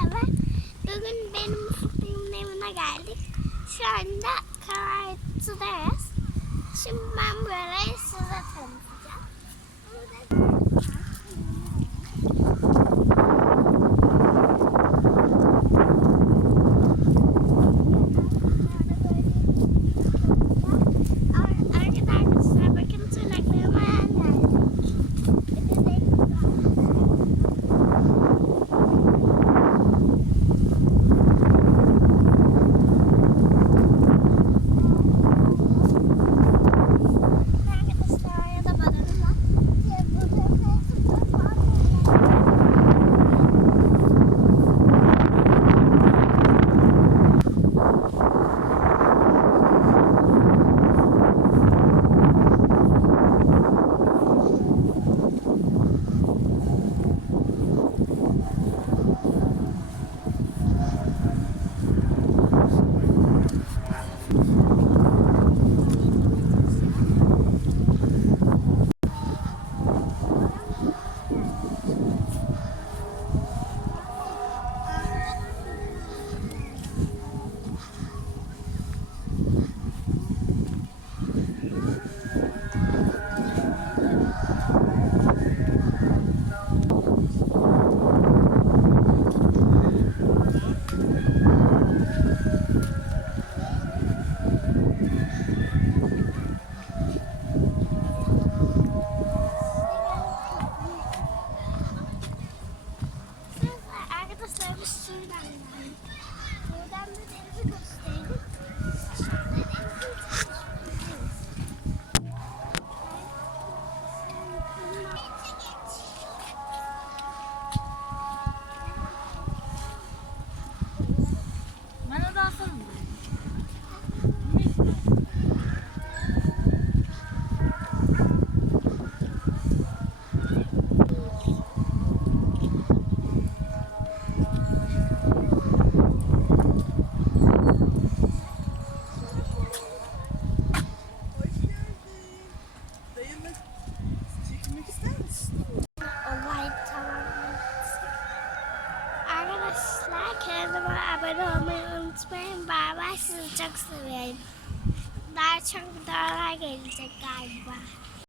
Merhaba. Bugün benim ufukluğumun evine geldik. Şu anda kahvaltıdayız. Şimdi ben burayı size tanıtacağım. Arkadaşlar bakın tırnaklarıma geldik. Arkadaşlar biz şuradan geldik. Buradan da denizi göstereyim. Şurada denizin Bana da alsana. Arkadaşlar kanalıma abone olmayı unutmayın. Bay bay, sizi çok seviyorum. Daha çok videolar gelecek galiba.